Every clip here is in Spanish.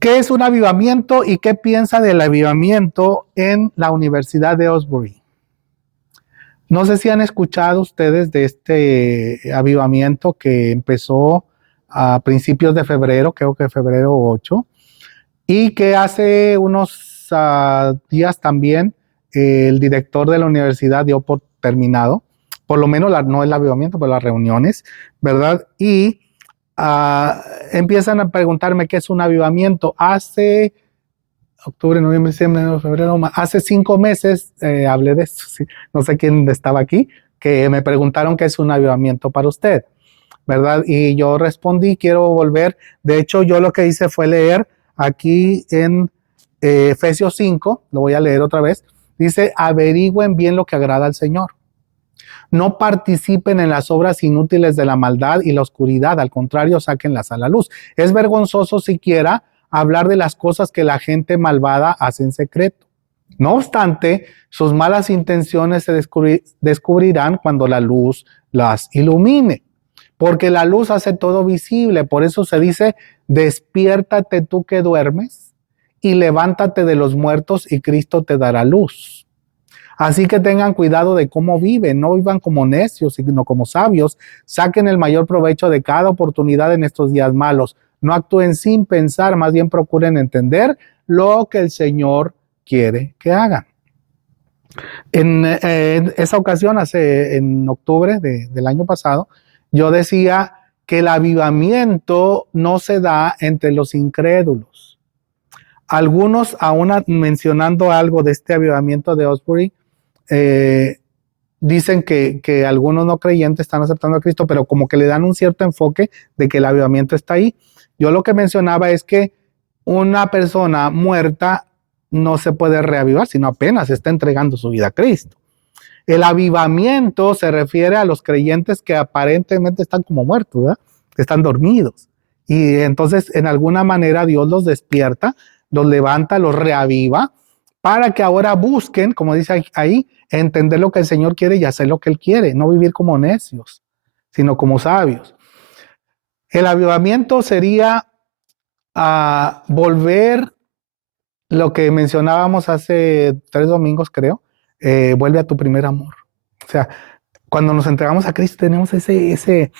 ¿Qué es un avivamiento y qué piensa del avivamiento en la Universidad de Asbury? No sé si han escuchado ustedes de este avivamiento que empezó a principios de febrero, creo que febrero 8, y que hace unos días también el director de la universidad dio por terminado, por lo menos no el avivamiento, pero las reuniones, ¿verdad? Y empiezan a preguntarme qué es un avivamiento. Hace octubre, noviembre, diciembre, enero, febrero, hace 5 meses hablé de esto, sí. No sé quién estaba aquí, que me preguntaron qué es un avivamiento para usted, ¿verdad? Y yo respondí, quiero volver. De hecho, yo lo que hice fue leer aquí en Efesios 5, lo voy a leer otra vez, dice, averigüen bien lo que agrada al Señor. No participen en las obras inútiles de la maldad y la oscuridad, al contrario, sáquenlas a la luz. Es vergonzoso siquiera hablar de las cosas que la gente malvada hace en secreto. No obstante, sus malas intenciones se descubrirán cuando la luz las ilumine, porque la luz hace todo visible. Por eso se dice, despiértate tú que duermes y levántate de los muertos y Cristo te dará luz. Así que tengan cuidado de cómo viven, no vivan como necios, sino como sabios. Saquen el mayor provecho de cada oportunidad en estos días malos. No actúen sin pensar, más bien procuren entender lo que el Señor quiere que hagan. En esa ocasión, en octubre del año pasado, yo decía que el avivamiento no se da entre los incrédulos. Algunos, aún mencionando algo de este avivamiento de Asbury, dicen que algunos no creyentes están aceptando a Cristo, pero como que le dan un cierto enfoque de que el avivamiento está ahí. Yo lo que mencionaba es que una persona muerta no se puede reavivar, sino apenas está entregando su vida a Cristo. El avivamiento se refiere a los creyentes que aparentemente están como muertos, ¿verdad? Que están dormidos. Y entonces, en alguna manera, Dios los despierta, los levanta, los reaviva, para que ahora busquen, como dice ahí, entender lo que el Señor quiere y hacer lo que Él quiere, no vivir como necios, sino como sabios. El avivamiento sería volver lo que mencionábamos hace 3 domingos, creo, vuelve a tu primer amor. O sea, cuando nos entregamos a Cristo tenemos ese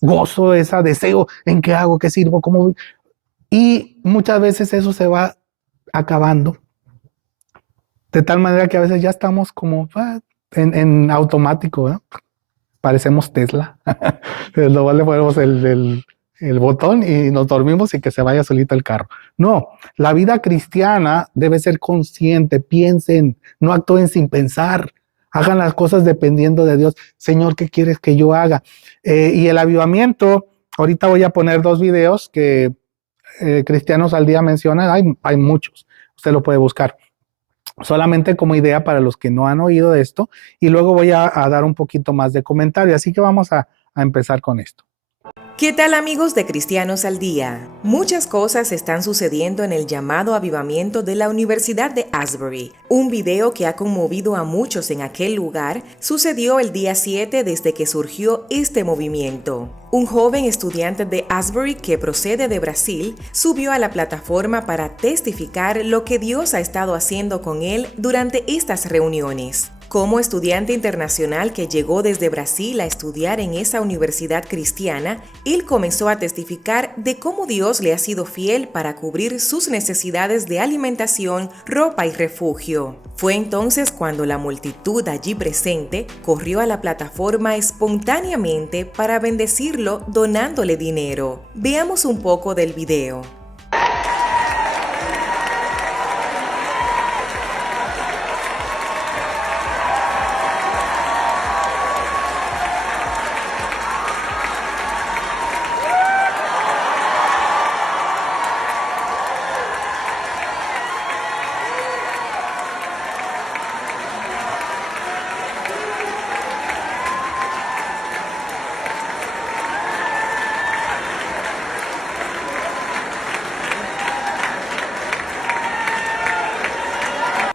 gozo, ese deseo en qué hago, qué sirvo, cómo. Y muchas veces eso se va acabando. De tal manera que a veces ya estamos como en automático, ¿eh? Parecemos Tesla. Luego le ponemos el botón y nos dormimos y que se vaya solito el carro. No, la vida cristiana debe ser consciente, piensen, no actúen sin pensar, hagan las cosas dependiendo de Dios. Señor, ¿qué quieres que yo haga? Y el avivamiento, ahorita voy a poner 2 videos que Cristianos al Día mencionan, hay muchos, usted lo puede buscar. Solamente como idea para los que no han oído de esto, y luego voy a dar un poquito más de comentario, así que vamos a empezar con esto. ¿Qué tal, amigos de Cristianos al Día? Muchas cosas están sucediendo en el llamado avivamiento de la Universidad de Asbury. Un video que ha conmovido a muchos en aquel lugar sucedió el día 7 desde que surgió este movimiento. Un joven estudiante de Asbury que procede de Brasil subió a la plataforma para testificar lo que Dios ha estado haciendo con él durante estas reuniones. Como estudiante internacional que llegó desde Brasil a estudiar en esa universidad cristiana, él comenzó a testificar de cómo Dios le ha sido fiel para cubrir sus necesidades de alimentación, ropa y refugio. Fue entonces cuando la multitud allí presente corrió a la plataforma espontáneamente para bendecirlo donándole dinero. Veamos un poco del video.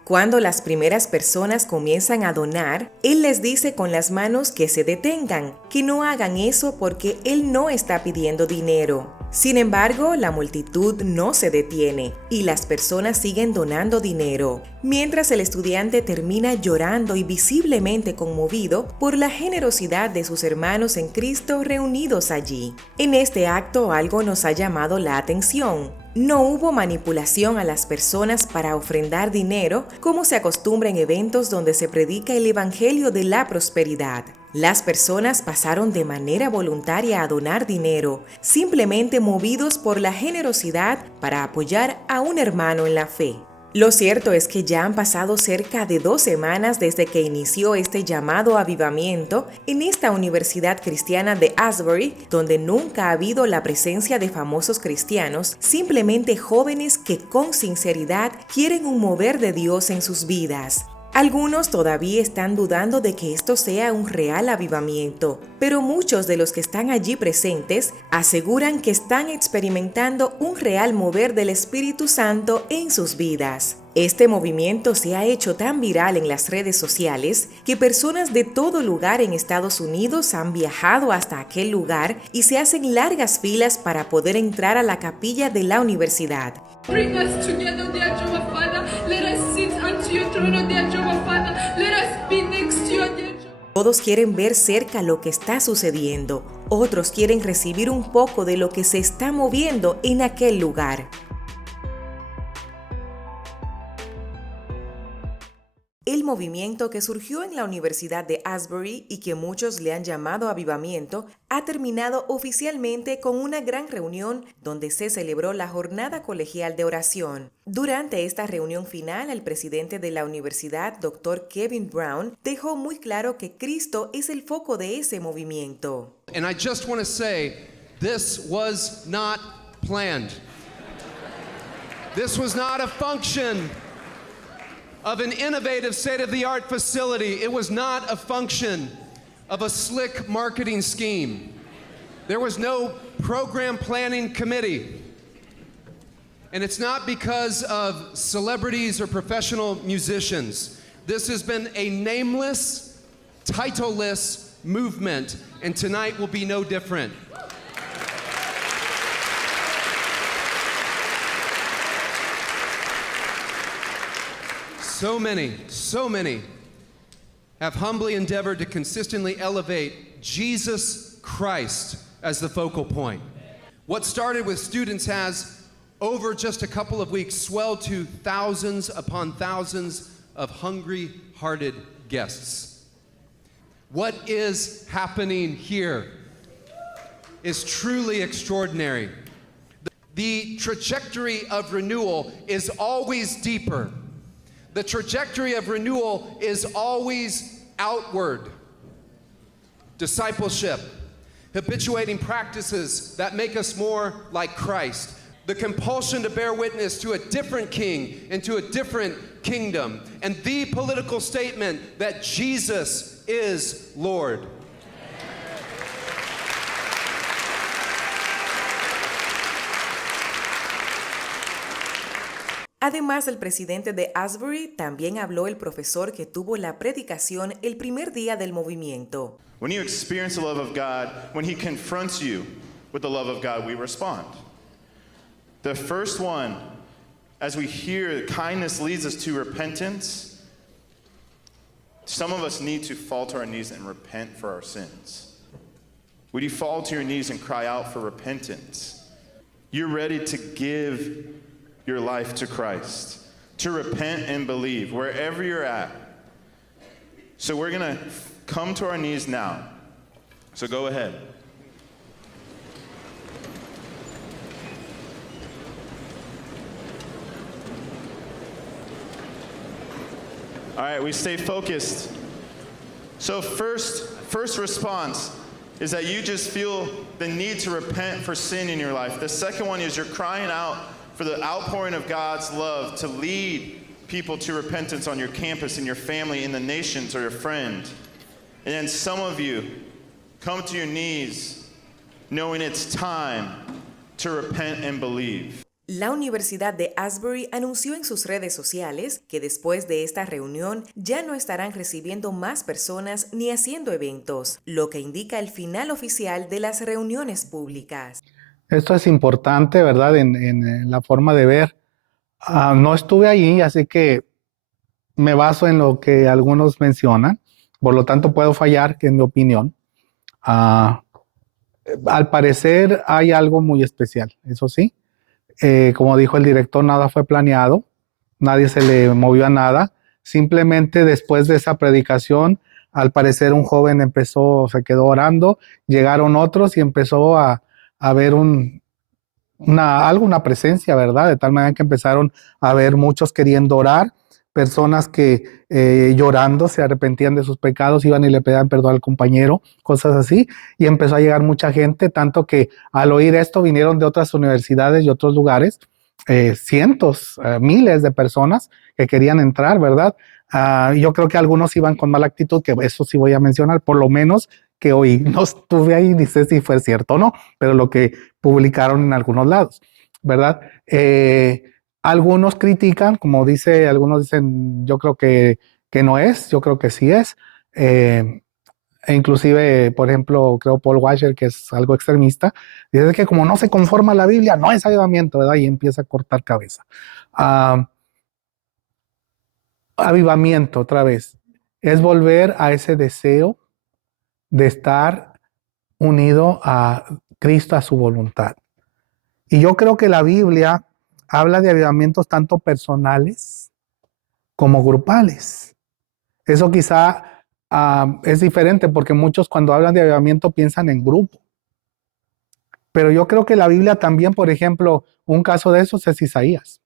Cuando las primeras personas comienzan a donar, él les dice con las manos que se detengan, que no hagan eso porque él no está pidiendo dinero. Sin embargo, la multitud no se detiene y las personas siguen donando dinero, mientras el estudiante termina llorando y visiblemente conmovido por la generosidad de sus hermanos en Cristo reunidos allí. En este acto algo nos ha llamado la atención. No hubo manipulación a las personas para ofrendar dinero como se acostumbra en eventos donde se predica el evangelio de la prosperidad. Las personas pasaron de manera voluntaria a donar dinero, simplemente movidos por la generosidad para apoyar a un hermano en la fe. Lo cierto es que ya han pasado cerca de 2 semanas desde que inició este llamado avivamiento en esta Universidad Cristiana de Asbury, donde nunca ha habido la presencia de famosos cristianos, simplemente jóvenes que con sinceridad quieren un mover de Dios en sus vidas. Algunos todavía están dudando de que esto sea un real avivamiento, pero muchos de los que están allí presentes aseguran que están experimentando un real mover del Espíritu Santo en sus vidas. Este movimiento se ha hecho tan viral en las redes sociales que personas de todo lugar en Estados Unidos han viajado hasta aquel lugar y se hacen largas filas para poder entrar a la capilla de la universidad. Bring us together, dear Jehovah Father. Let us sit unto your throne, oh dear Jehovah Father. Let us be next to you, dear Jehovah. Todos quieren ver cerca lo que está sucediendo. Otros quieren recibir un poco de lo que se está moviendo en aquel lugar. El movimiento que surgió en la Universidad de Asbury y que muchos le han llamado avivamiento ha terminado oficialmente con una gran reunión donde se celebró la jornada colegial de oración. Durante esta reunión final, el presidente de la universidad, Dr. Kevin Brown, dejó muy claro que Cristo es el foco de ese movimiento. And I just want to say, this was not planned. This was not a function of an innovative state-of-the-art facility. It was not a function of a slick marketing scheme. There was no program planning committee. And it's not because of celebrities or professional musicians. This has been a nameless, titleless movement, and tonight will be no different. So many have humbly endeavored to consistently elevate Jesus Christ as the focal point. What started with students has, over just a couple of weeks, swelled to thousands upon thousands of hungry-hearted guests. What is happening here is truly extraordinary. The trajectory of renewal is always deeper. The trajectory of renewal is always outward. Discipleship, habituating practices that make us more like Christ, the compulsion to bear witness to a different king and to a different kingdom, and the political statement that Jesus is Lord. Además, el presidente de Asbury también habló el profesor que tuvo la predicación el primer día del movimiento. When you experience the love of God, when He confronts you with the love of God, we respond. The first one, as we hear kindness leads us to repentance, some of us need to fall to our knees and repent for our sins. Would you fall to your knees and cry out for repentance? You're ready to give your life to Christ, to repent and believe wherever you're at. So we're going to come to our knees now. So go ahead. All right, we stay focused. So first response is that you just feel the need to repent for sin in your life. The second one is you're crying out for the outpouring of God's love to lead people to repentance on your campus, in your family, in the nations, or your friend. And then some of you come to your knees knowing it's time to repent and believe. La Universidad de Asbury anunció en sus redes sociales que después de esta reunión ya no estarán recibiendo más personas ni haciendo eventos, lo que indica el final oficial de las reuniones públicas. Esto es importante, ¿verdad? En la forma de ver. No estuve ahí, así que me baso en lo que algunos mencionan, por lo tanto puedo fallar, que es mi opinión. Ah, Al parecer hay algo muy especial, eso sí. Como dijo el director, nada fue planeado, nadie se le movió a nada. Simplemente después de esa predicación, al parecer un joven se quedó orando, llegaron otros y empezó a ver una presencia, ¿verdad? De tal manera que empezaron a ver muchos queriendo orar, personas que llorando se arrepentían de sus pecados, iban y le pedían perdón al compañero, cosas así, y empezó a llegar mucha gente, tanto que al oír esto vinieron de otras universidades y otros lugares, cientos, miles de personas que querían entrar, ¿verdad? Yo creo que algunos iban con mala actitud, que eso sí voy a mencionar, por lo menos que oí, no estuve ahí, ni sé si fue cierto o no, pero lo que publicaron en algunos lados, ¿verdad? Algunos critican, como dice, algunos dicen, yo creo que no es, yo creo que sí es. E inclusive, por ejemplo, creo Paul Washer, que es algo extremista, dice que como no se conforma la Biblia, no es avivamiento, ¿verdad? Y empieza a cortar cabeza. Avivamiento, otra vez, es volver a ese deseo de estar unido a Cristo, a su voluntad. Y yo creo que la Biblia habla de avivamientos tanto personales como grupales. Eso quizá es diferente porque muchos cuando hablan de avivamiento piensan en grupo. Pero yo creo que la Biblia también, por ejemplo, un caso de eso es Isaías.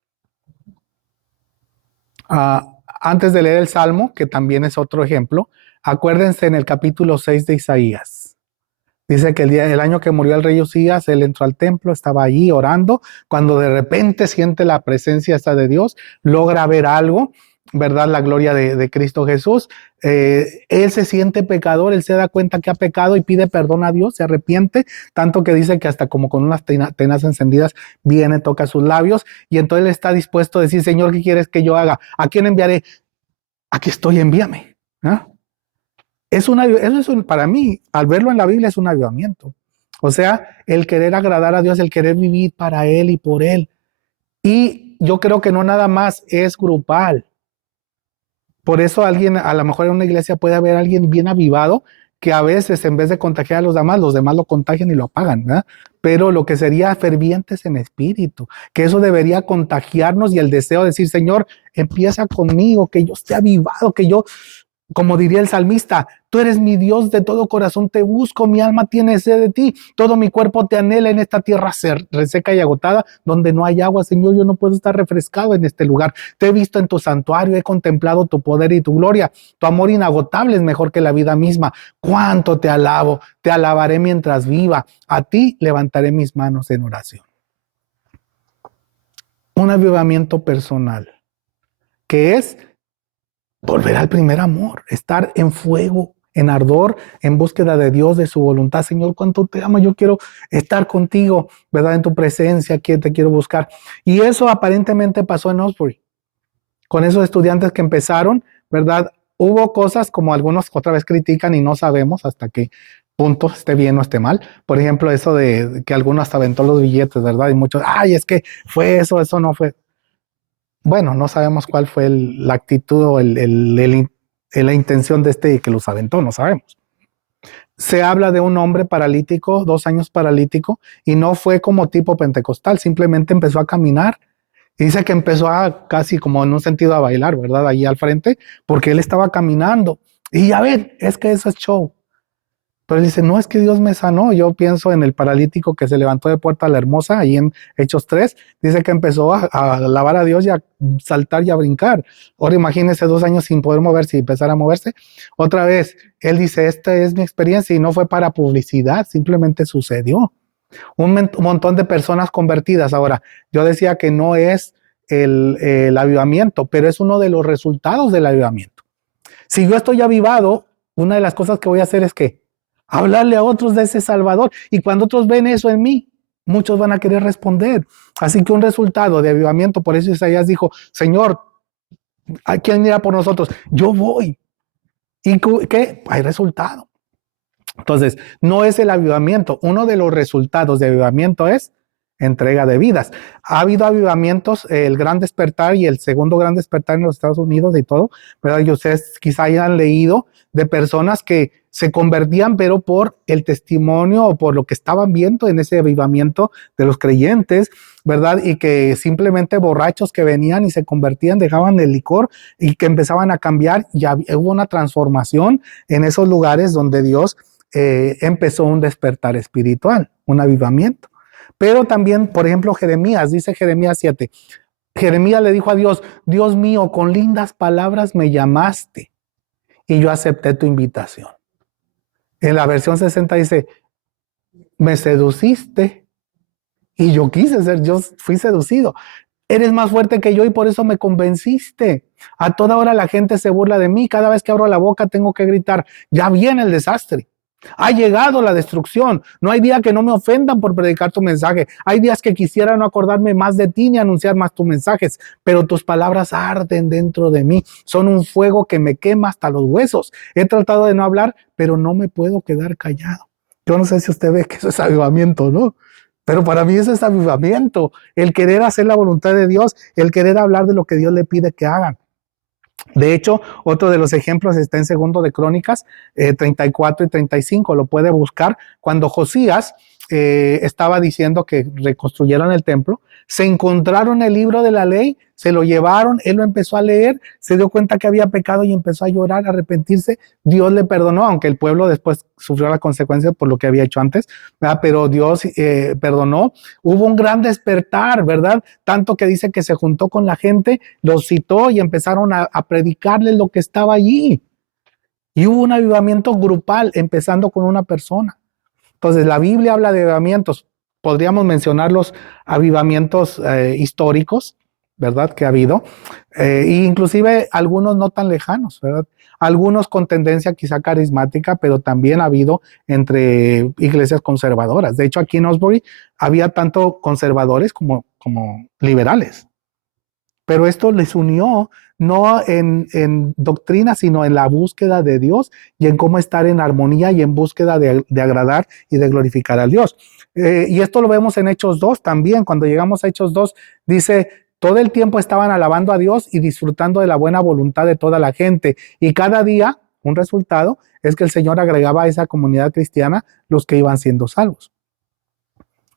Antes de leer el Salmo, que también es otro ejemplo, acuérdense en el capítulo 6 de Isaías. Dice que el año que murió el rey Usías, él entró al templo, estaba allí orando, cuando de repente siente la presencia esta de Dios, logra ver algo, ¿verdad? La gloria de Cristo Jesús. Él se siente pecador, él se da cuenta que ha pecado y pide perdón a Dios, se arrepiente, tanto que dice que hasta como con unas tenazas encendidas viene, toca sus labios, y entonces él está dispuesto a decir, Señor, ¿qué quieres que yo haga? ¿A quién enviaré? Aquí estoy, envíame. ¿Ah? Para mí, al verlo en la Biblia, es un avivamiento. O sea, el querer agradar a Dios, el querer vivir para Él y por Él. Y yo creo que no nada más es grupal. Por eso alguien, a lo mejor en una iglesia puede haber alguien bien avivado que a veces en vez de contagiar a los demás lo contagian y lo apagan, ¿verdad? Pero lo que sería fervientes en espíritu, que eso debería contagiarnos y el deseo de decir, Señor, empieza conmigo, que yo esté avivado, que yo, como diría el salmista, tú eres mi Dios, de todo corazón te busco, mi alma tiene sed de ti, todo mi cuerpo te anhela en esta tierra reseca y agotada, donde no hay agua, Señor, yo no puedo estar refrescado en este lugar. Te he visto en tu santuario, he contemplado tu poder y tu gloria, tu amor inagotable es mejor que la vida misma. Cuánto te alabo, te alabaré mientras viva, a ti levantaré mis manos en oración. Un avivamiento personal, que es volver al primer amor, estar en fuego, en ardor, en búsqueda de Dios, de su voluntad. Señor, cuánto te amo, yo quiero estar contigo, ¿verdad? En tu presencia, que te quiero buscar. Y eso aparentemente pasó en Osbury, con esos estudiantes que empezaron, ¿verdad? Hubo cosas como algunos otra vez critican y no sabemos hasta qué punto esté bien o esté mal. Por ejemplo, eso de que algunos hasta aventó los billetes, ¿verdad? Y muchos, ay, es que fue eso, eso no fue. Bueno, no sabemos cuál fue la actitud o la intención de este que los aventó, no sabemos. Se habla de un hombre paralítico, 2 años paralítico, y no fue como tipo pentecostal, simplemente empezó a caminar. Y dice que empezó a casi como en un sentido a bailar, ¿verdad? Allí al frente, porque él estaba caminando. Y ya ven, es que eso es show. Pero él dice, no, es que Dios me sanó. Yo pienso en el paralítico que se levantó de Puerta la Hermosa, ahí en Hechos 3, dice que empezó a alabar a Dios y a saltar y a brincar. Ahora imagínense 2 años sin poder moverse y empezar a moverse. Otra vez, él dice, esta es mi experiencia y no fue para publicidad, simplemente sucedió. Un montón de personas convertidas. Ahora, yo decía que no es el avivamiento, pero es uno de los resultados del avivamiento. Si yo estoy avivado, una de las cosas que voy a hacer es que hablarle a otros de ese Salvador. Y cuando otros ven eso en mí, muchos van a querer responder. Así que un resultado de avivamiento, por eso Isaías dijo, Señor, ¿a quién irá por nosotros? Yo voy. ¿Y qué? Hay resultado. Entonces, no es el avivamiento. Uno de los resultados de avivamiento es entrega de vidas. Ha habido avivamientos, el Gran Despertar y el segundo Gran Despertar en los Estados Unidos y todo, ¿verdad? Y ustedes quizá hayan leído de personas que se convertían, pero por el testimonio o por lo que estaban viendo en ese avivamiento de los creyentes, ¿verdad? Y que simplemente borrachos que venían y se convertían, dejaban el licor y que empezaban a cambiar, y hubo una transformación en esos lugares donde Dios empezó un despertar espiritual, un avivamiento. Pero también, por ejemplo, Jeremías, dice Jeremías 7, Jeremías le dijo a Dios, Dios mío, con lindas palabras me llamaste y yo acepté tu invitación. En la versión 60 dice, me seduciste y yo quise ser, yo fui seducido. Eres más fuerte que yo y por eso me convenciste. A toda hora la gente se burla de mí. Cada vez que abro la boca tengo que gritar, ya viene el desastre. Ha llegado la destrucción. No hay día que no me ofendan por predicar tu mensaje. Hay días que quisiera no acordarme más de ti ni anunciar más tus mensajes, pero tus palabras arden dentro de mí. Son un fuego que me quema hasta los huesos. He tratado de no hablar, pero no me puedo quedar callado. Yo no sé si usted ve que eso es avivamiento, ¿no? Pero para mí eso es avivamiento. El querer hacer la voluntad de Dios, el querer hablar de lo que Dios le pide que hagan. De hecho, otro de los ejemplos está en Segundo de Crónicas 34 y 35, lo puede buscar. Cuando Josías estaba diciendo que reconstruyeran el templo, se encontraron el libro de la ley, se lo llevaron, él lo empezó a leer, se dio cuenta que había pecado y empezó a llorar, a arrepentirse. Dios le perdonó, aunque el pueblo después sufrió las consecuencias por lo que había hecho antes, ¿verdad? Pero Dios perdonó. Hubo un gran despertar, ¿verdad? Tanto que dice que se juntó con la gente, los citó y empezaron a predicarles lo que estaba allí. Y hubo un avivamiento grupal, empezando con una persona. Entonces, la Biblia habla de avivamientos. Podríamos mencionar los avivamientos históricos, ¿verdad? Que ha habido, e inclusive algunos no tan lejanos, ¿verdad? Algunos con tendencia quizá carismática, pero también ha habido entre iglesias conservadoras. De hecho, aquí en Osbury había tanto conservadores como liberales. Pero esto les unió no en doctrina, sino en la búsqueda de Dios y en cómo estar en armonía y en búsqueda de agradar y de glorificar a Dios. Y esto lo vemos en Hechos 2 también. Cuando llegamos a Hechos 2, dice, todo el tiempo estaban alabando a Dios y disfrutando de la buena voluntad de toda la gente. Y cada día, un resultado, es que el Señor agregaba a esa comunidad cristiana los que iban siendo salvos.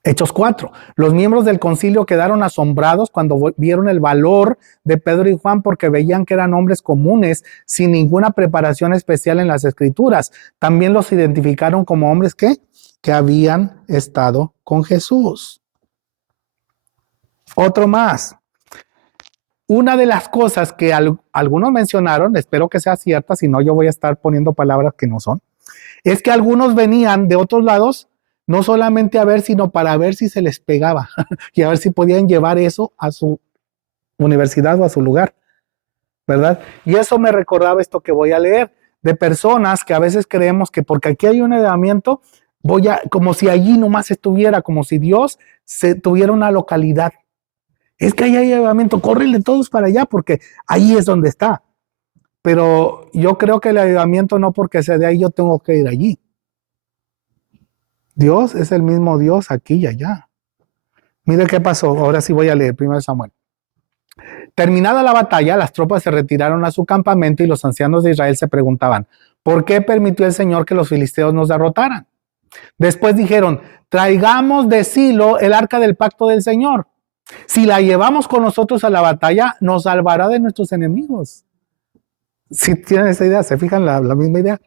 Hechos 4. Los miembros del concilio quedaron asombrados cuando vieron el valor de Pedro y Juan porque veían que eran hombres comunes sin ninguna preparación especial en las escrituras. También los identificaron como hombres que habían estado con Jesús. Otro más. Una de las cosas que algunos mencionaron, espero que sea cierta, si no yo voy a estar poniendo palabras que no son, es que algunos venían de otros lados no solamente a ver, sino para ver si se les pegaba y a ver si podían llevar eso a su universidad o a su lugar, ¿verdad? Y eso me recordaba esto que voy a leer, de personas que a veces creemos que porque aquí hay un avivamiento, como si allí nomás estuviera, como si Dios tuviera una localidad. Es que ahí hay avivamiento, córrele todos para allá porque ahí es donde está. Pero yo creo que el avivamiento no porque sea de ahí, yo tengo que ir allí. Dios es el mismo Dios aquí y allá. Mire qué pasó. Ahora sí voy a leer 1 Samuel. Terminada la batalla, las tropas se retiraron a su campamento y los ancianos de Israel se preguntaban, ¿por qué permitió el Señor que los filisteos nos derrotaran? Después dijeron, traigamos de Silo el arca del pacto del Señor. Si la llevamos con nosotros a la batalla, nos salvará de nuestros enemigos. Si tienen esa idea, ¿se fijan la misma idea?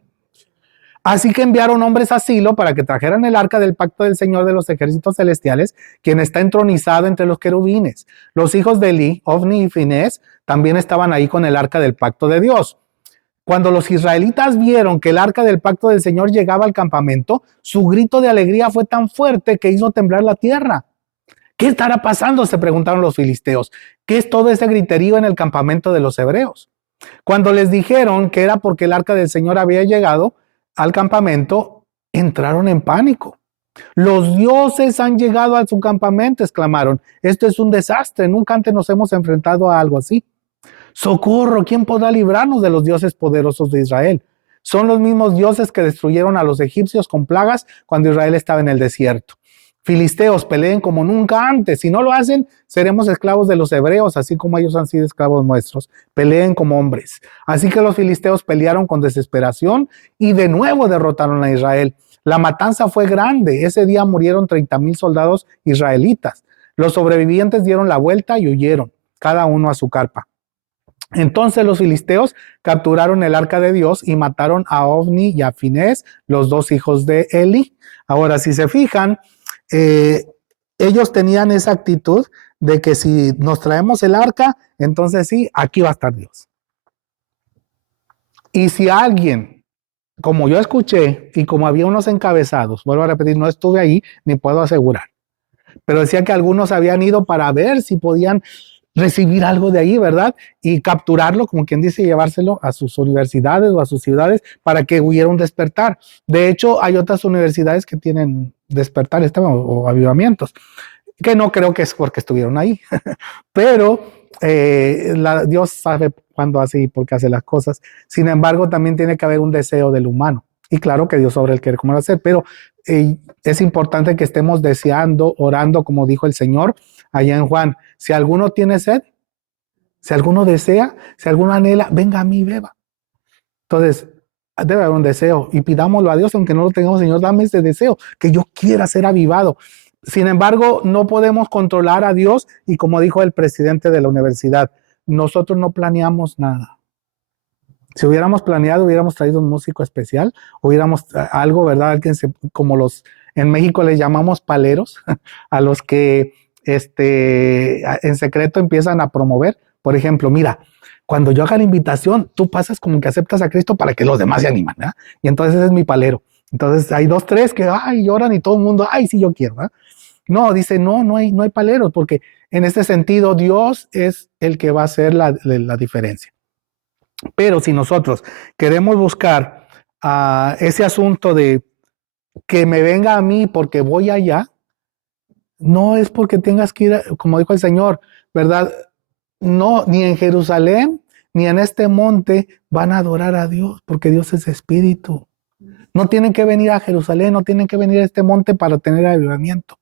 Así que enviaron hombres a Silo para que trajeran el arca del pacto del Señor de los ejércitos celestiales, quien está entronizado entre los querubines. Los hijos de Eli, Ofni y Finés, también estaban ahí con el arca del pacto de Dios. Cuando los israelitas vieron que el arca del pacto del Señor llegaba al campamento, su grito de alegría fue tan fuerte que hizo temblar la tierra. ¿Qué estará pasando?, se preguntaron los filisteos. ¿Qué es todo ese griterío en el campamento de los hebreos? Cuando les dijeron que era porque el arca del Señor había llegado al campamento, entraron en pánico. Los dioses han llegado a su campamento, exclamaron. Esto es un desastre, nunca antes nos hemos enfrentado a algo así. Socorro, ¿quién podrá librarnos de los dioses poderosos de Israel? Son los mismos dioses que destruyeron a los egipcios con plagas cuando Israel estaba en el desierto. Filisteos, peleen como nunca antes. Si no lo hacen, seremos esclavos de los hebreos, así como ellos han sido esclavos nuestros. Peleen como hombres. Así que los filisteos pelearon con desesperación y de nuevo derrotaron a Israel. La matanza fue grande. Ese día murieron 30,000 soldados israelitas. Los sobrevivientes dieron la vuelta y huyeron, cada uno a su carpa. Entonces los filisteos capturaron el arca de Dios y mataron a Ofni y a Finés, los dos hijos de Eli. Ahora, si se fijan, ellos tenían esa actitud de que si nos traemos el arca, entonces sí, aquí va a estar Dios. Y si alguien, como yo escuché y como había unos encabezados, vuelvo a repetir, no estuve ahí ni puedo asegurar, pero decía que algunos habían ido para ver si podían recibir algo de ahí, ¿verdad? Y capturarlo, como quien dice, llevárselo a sus universidades o a sus ciudades para que hubiera un despertar. De hecho, hay otras universidades que tienen despertar o avivamientos, que no creo que es porque estuvieron ahí, pero Dios sabe cuándo hace y por qué hace las cosas. Sin embargo, también tiene que haber un deseo del humano. Y claro que Dios sobre el quiere cómo hacer, pero es importante que estemos deseando, orando, como dijo el Señor allá en Juan. Si alguno tiene sed, si alguno desea, si alguno anhela, venga a mí, beba. Entonces, debe haber un deseo y pidámoslo a Dios, aunque no lo tengamos. Señor, dame ese deseo, que yo quiera ser avivado. Sin embargo, no podemos controlar a Dios y como dijo el presidente de la universidad, nosotros no planeamos nada. Si hubiéramos planeado, hubiéramos traído un músico especial, hubiéramos algo, ¿verdad? Alguien como en México les llamamos paleros, a los que en secreto empiezan a promover. Por ejemplo, mira, cuando yo haga la invitación, tú pasas como que aceptas a Cristo para que los demás se animan, ¿verdad? Y entonces ese es mi palero. Entonces hay 2, 3 que lloran y todo el mundo, sí, yo quiero, ¿verdad? No, dice, no hay paleros, porque en este sentido Dios es el que va a hacer la diferencia. Pero si nosotros queremos buscar ese asunto de que me venga a mí porque voy allá, no es porque tengas que ir, como dijo el Señor, ¿verdad? No, ni en Jerusalén, ni en este monte van a adorar a Dios, porque Dios es espíritu. No tienen que venir a Jerusalén, no tienen que venir a este monte para tener avivamiento.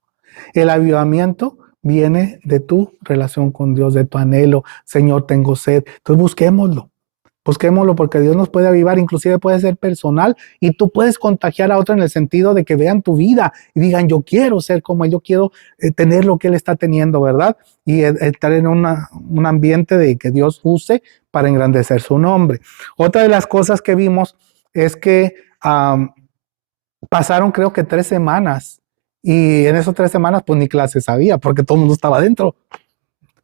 El avivamiento viene de tu relación con Dios, de tu anhelo. Señor, tengo sed. Entonces busquémoslo. Busquémoslo porque Dios nos puede avivar, inclusive puede ser personal y tú puedes contagiar a otro en el sentido de que vean tu vida y digan, yo quiero ser como él, yo quiero tener lo que él está teniendo, ¿verdad? Y estar en un ambiente de que Dios use para engrandecer su nombre. Otra de las cosas que vimos es que pasaron creo que 3 semanas y en esas 3 semanas pues ni clases había porque todo el mundo estaba adentro.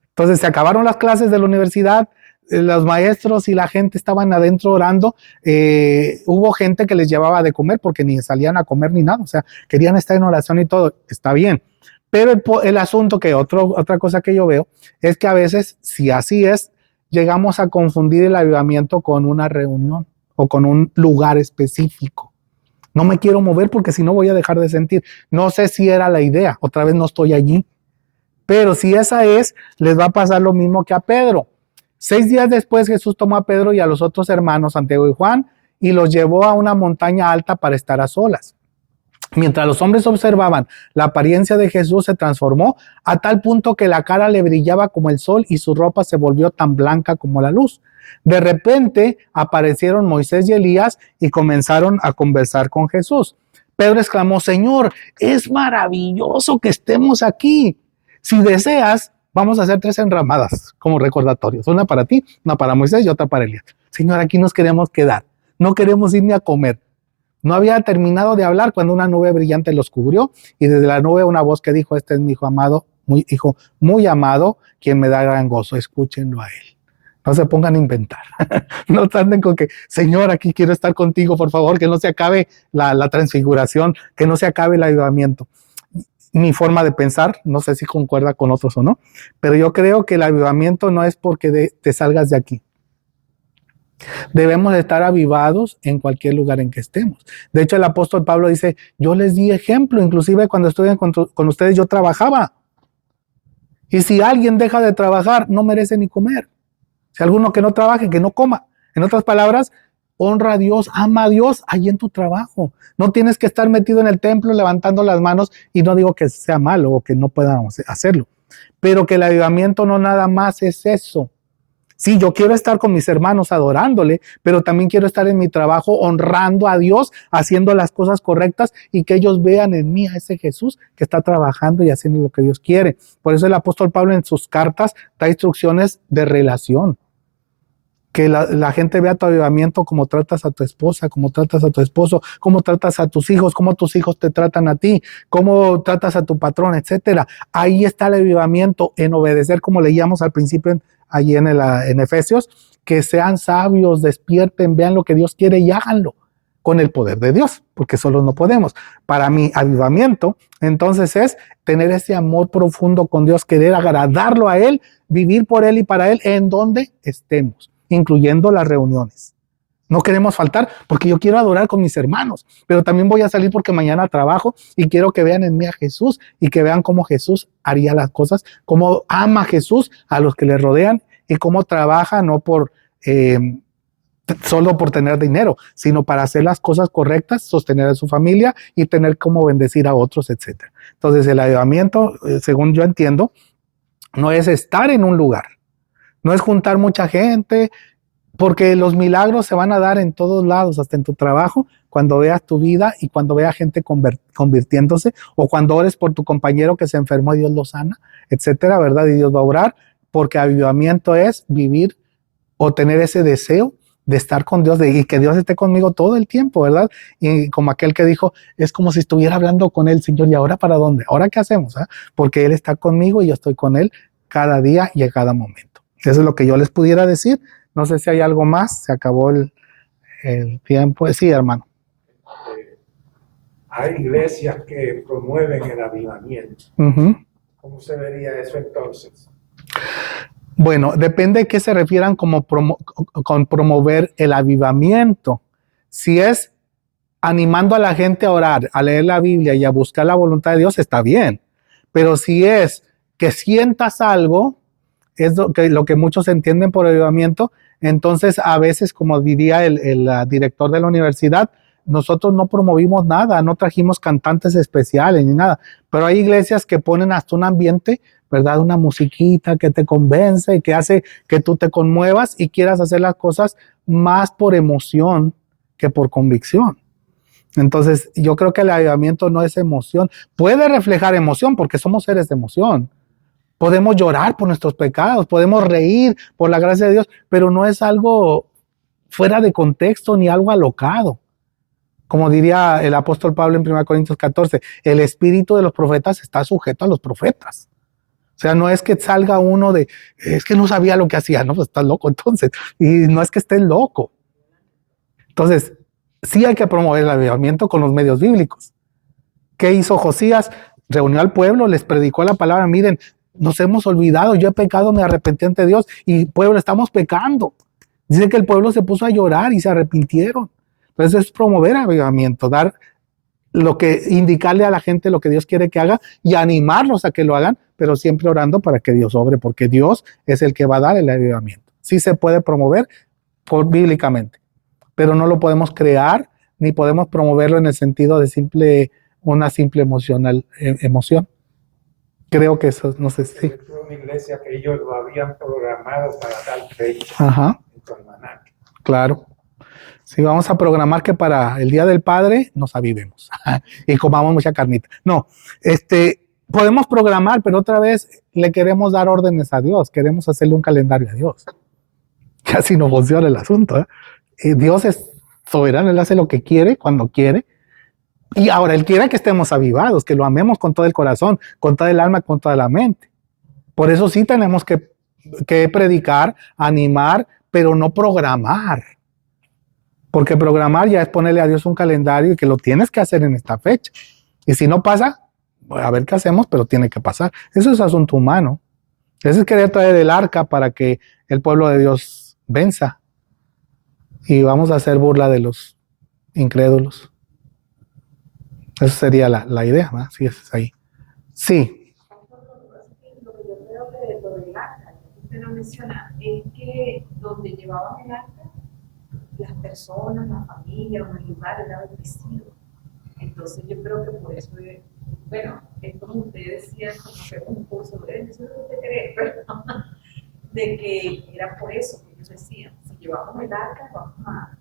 Entonces se acabaron las clases de la universidad, los maestros y la gente estaban adentro orando. Hubo gente que les llevaba de comer porque ni salían a comer ni nada, o sea, querían estar en oración y todo, está bien. Pero el asunto otra cosa que yo veo es que a veces, si así es, llegamos a confundir el avivamiento con una reunión o con un lugar específico. No me quiero mover porque si no voy a dejar de sentir. No sé si era la idea, otra vez no estoy allí. Pero si esa es, les va a pasar lo mismo que a Pedro. 6 días después Jesús tomó a Pedro y a los otros hermanos, Santiago y Juan, y los llevó a una montaña alta para estar a solas. Mientras los hombres observaban, la apariencia de Jesús se transformó a tal punto que la cara le brillaba como el sol y su ropa se volvió tan blanca como la luz. De repente aparecieron Moisés y Elías y comenzaron a conversar con Jesús. Pedro exclamó, Señor, es maravilloso que estemos aquí. Si deseas, vamos a hacer 3 enramadas como recordatorios. Una para ti, una para Moisés y otra para Elías. Señor, aquí nos queremos quedar. No queremos ir ni a comer. No había terminado de hablar cuando una nube brillante los cubrió y desde la nube una voz que dijo, este es mi hijo amado, hijo muy amado, quien me da gran gozo. Escúchenlo a él. No se pongan a inventar. No anden con que, Señor, aquí quiero estar contigo, por favor, que no se acabe la transfiguración, que no se acabe el avivamiento. Mi forma de pensar, no sé si concuerda con otros o no, pero yo creo que el avivamiento no es porque te salgas de aquí. Debemos estar avivados en cualquier lugar en que estemos. De hecho, el apóstol Pablo dice, yo les di ejemplo, inclusive cuando estuve con ustedes yo trabajaba. Y si alguien deja de trabajar, no merece ni comer. Si alguno que no trabaje, que no coma. En otras palabras, honra a Dios, ama a Dios ahí en tu trabajo. No tienes que estar metido en el templo levantando las manos, y no digo que sea malo o que no podamos hacerlo, pero que el avivamiento no nada más es eso. Sí, yo quiero estar con mis hermanos adorándole, pero también quiero estar en mi trabajo honrando a Dios, haciendo las cosas correctas, y que ellos vean en mí a ese Jesús que está trabajando y haciendo lo que Dios quiere. Por eso el apóstol Pablo en sus cartas da instrucciones de relación. Que la gente vea tu avivamiento, cómo tratas a tu esposa, cómo tratas a tu esposo, cómo tratas a tus hijos, cómo tus hijos te tratan a ti, cómo tratas a tu patrón, etcétera. Ahí está el avivamiento, en obedecer, como leíamos al principio allí en Efesios, que sean sabios, despierten, vean lo que Dios quiere y háganlo con el poder de Dios, porque solos no podemos. Para mí, avivamiento, entonces, es tener ese amor profundo con Dios, querer agradarlo a Él, vivir por Él y para Él en donde estemos, incluyendo las reuniones. No queremos faltar porque yo quiero adorar con mis hermanos, pero también voy a salir porque mañana trabajo y quiero que vean en mí a Jesús y que vean cómo Jesús haría las cosas, cómo ama Jesús a los que le rodean y cómo trabaja no por solo por tener dinero, sino para hacer las cosas correctas, sostener a su familia y tener cómo bendecir a otros, etc. Entonces el avivamiento, según yo entiendo, no es estar en un lugar, no es juntar mucha gente, porque los milagros se van a dar en todos lados, hasta en tu trabajo, cuando veas tu vida y cuando veas gente convirtiéndose, o cuando ores por tu compañero que se enfermó y Dios lo sana, etcétera, ¿verdad? Y Dios va a obrar, porque avivamiento es vivir o tener ese deseo de estar con Dios, y que Dios esté conmigo todo el tiempo, ¿verdad? Y como aquel que dijo, es como si estuviera hablando con Él, Señor, ¿y ahora para dónde? ¿Ahora qué hacemos? Porque Él está conmigo y yo estoy con Él cada día y a cada momento. Eso es lo que yo les pudiera decir. No sé si hay algo más, se acabó el tiempo. Sí, hermano. Hay iglesias que promueven el avivamiento. ¿Cómo se vería eso entonces? Bueno, depende de qué se refieran con promover el avivamiento. Si es animando a la gente a orar, a leer la Biblia y a buscar la voluntad de Dios, está bien. Pero si es que sientas algo, es lo que muchos entienden por avivamiento, entonces a veces, como diría el director de la universidad, nosotros no promovimos nada, no trajimos cantantes especiales ni nada, pero hay iglesias que ponen hasta un ambiente, ¿verdad? Una musiquita que te convence y que hace que tú te conmuevas y quieras hacer las cosas más por emoción que por convicción. Entonces, yo creo que el avivamiento no es emoción. Puede reflejar emoción porque somos seres de emoción. Podemos llorar por nuestros pecados, podemos reír por la gracia de Dios, pero no es algo fuera de contexto ni algo alocado. Como diría el apóstol Pablo en 1 Corintios 14, el espíritu de los profetas está sujeto a los profetas. O sea, no es que salga uno es que no sabía lo que hacía, no, pues estás loco entonces. Y no es que estés loco. Entonces, sí hay que promover el avivamiento con los medios bíblicos. ¿Qué hizo Josías? Reunió al pueblo, les predicó la palabra, miren, nos hemos olvidado, yo he pecado, me arrepentí ante Dios, y pueblo, estamos pecando. Dice que el pueblo se puso a llorar y se arrepintieron. Entonces es promover avivamiento, dar indicarle a la gente lo que Dios quiere que haga y animarlos a que lo hagan, pero siempre orando para que Dios obre, porque Dios es el que va a dar el avivamiento. Sí se puede promover bíblicamente, pero no lo podemos crear ni podemos promoverlo en el sentido de una simple emoción. Creo que eso, no sé si. Fue una iglesia que ellos lo habían programado para tal fecha. Ajá. En tu almanaque. Claro. Sí, vamos a programar que para el Día del Padre nos avivemos y comamos mucha carnita. No, podemos programar, pero otra vez le queremos dar órdenes a Dios, queremos hacerle un calendario a Dios. Casi no funciona el asunto, ¿eh? Dios es soberano, Él hace lo que quiere, cuando quiere. Y ahora Él quiere que estemos avivados, que lo amemos con todo el corazón, con toda el alma, con toda la mente. Por eso sí tenemos que predicar, animar, pero no programar. Porque programar ya es ponerle a Dios un calendario y que lo tienes que hacer en esta fecha. Y si no pasa, a ver qué hacemos, pero tiene que pasar. Eso es asunto humano. Eso es querer traer el arca para que el pueblo de Dios venza. Y vamos a hacer burla de los incrédulos. Esa sería la idea, ¿no? Sí, es ahí. Sí. Lo que yo creo que lo del arca, que usted lo menciona, es que donde llevaban el arca las personas, la familia, el lugar era bendecido. Entonces yo creo que por eso, bueno, es como usted decía, como que un curso, eso es lo que usted cree, pero de que era por eso que ellos decían, si llevamos el arca, vamos a...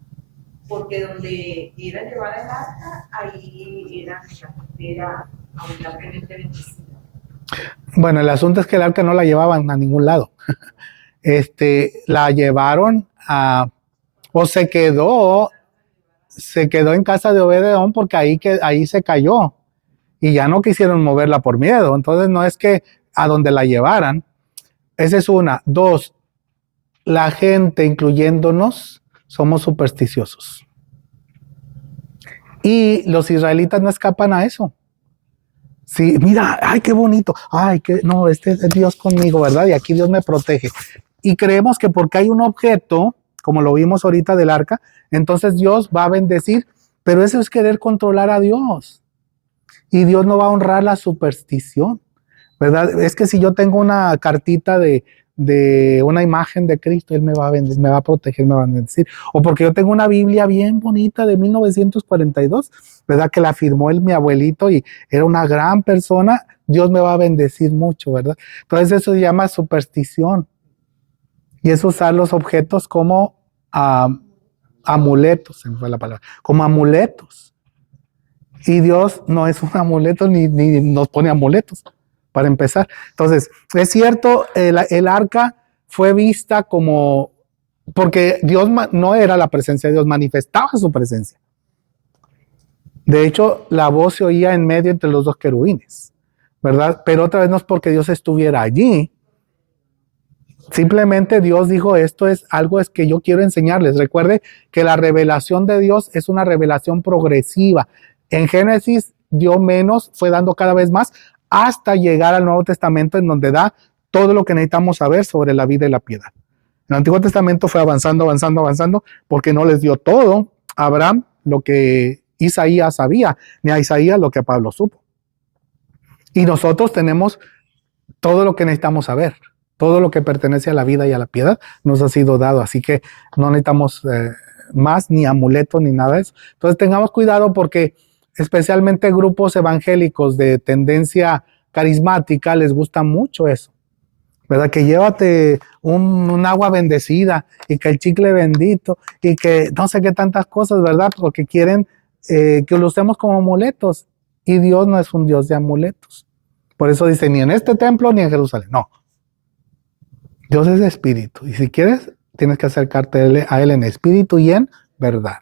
Porque donde era llevada el arca, ahí era la gente era abundantemente bendecida. Bueno, el asunto es que el arca no la llevaban a ningún lado. La llevaron a, o se quedó en casa de Obed-edom porque ahí se cayó y ya no quisieron moverla por miedo. Entonces no es que a donde la llevaran. Esa es una. Dos, la gente, incluyéndonos, somos supersticiosos. Y los israelitas no escapan a eso. Sí, mira, ay, qué bonito. Ay, no, este es Dios conmigo, ¿verdad? Y aquí Dios me protege. Y creemos que porque hay un objeto, como lo vimos ahorita del arca, entonces Dios va a bendecir, pero eso es querer controlar a Dios. Y Dios no va a honrar la superstición, ¿verdad? Es que si yo tengo una cartita de una imagen de Cristo, Él me va a bendecir, me va a proteger, me va a bendecir. O porque yo tengo una Biblia bien bonita de 1942, ¿verdad? Que la firmó mi abuelito y era una gran persona, Dios me va a bendecir mucho, ¿verdad? Entonces eso se llama superstición. Y es usar los objetos como amuletos, se me fue la palabra, como amuletos. Y Dios no es un amuleto ni nos pone amuletos, para empezar. Entonces, es cierto, el arca fue vista como, porque Dios no era la presencia de Dios, manifestaba su presencia. De hecho, la voz se oía en medio entre los dos querubines, ¿verdad? Pero otra vez no es porque Dios estuviera allí. Simplemente Dios dijo, esto es algo que yo quiero enseñarles. Recuerde que la revelación de Dios es una revelación progresiva. En Génesis dio menos, fue dando cada vez más, hasta llegar al Nuevo Testamento, en donde da todo lo que necesitamos saber sobre la vida y la piedad. En el Antiguo Testamento fue avanzando, porque no les dio todo a Abraham lo que Isaías sabía, ni a Isaías lo que Pablo supo. Y nosotros tenemos todo lo que necesitamos saber. Todo lo que pertenece a la vida y a la piedad nos ha sido dado, así que no necesitamos más ni amuletos ni nada de eso. Entonces tengamos cuidado porque especialmente grupos evangélicos de tendencia carismática les gusta mucho eso, ¿verdad? Que llévate un agua bendecida y que el chicle bendito y que no sé qué tantas cosas, ¿verdad? Porque quieren que lo usemos como amuletos y Dios no es un Dios de amuletos. Por eso dice ni en este templo ni en Jerusalén, no. Dios es espíritu y si quieres tienes que acercarte a Él en espíritu y en verdad.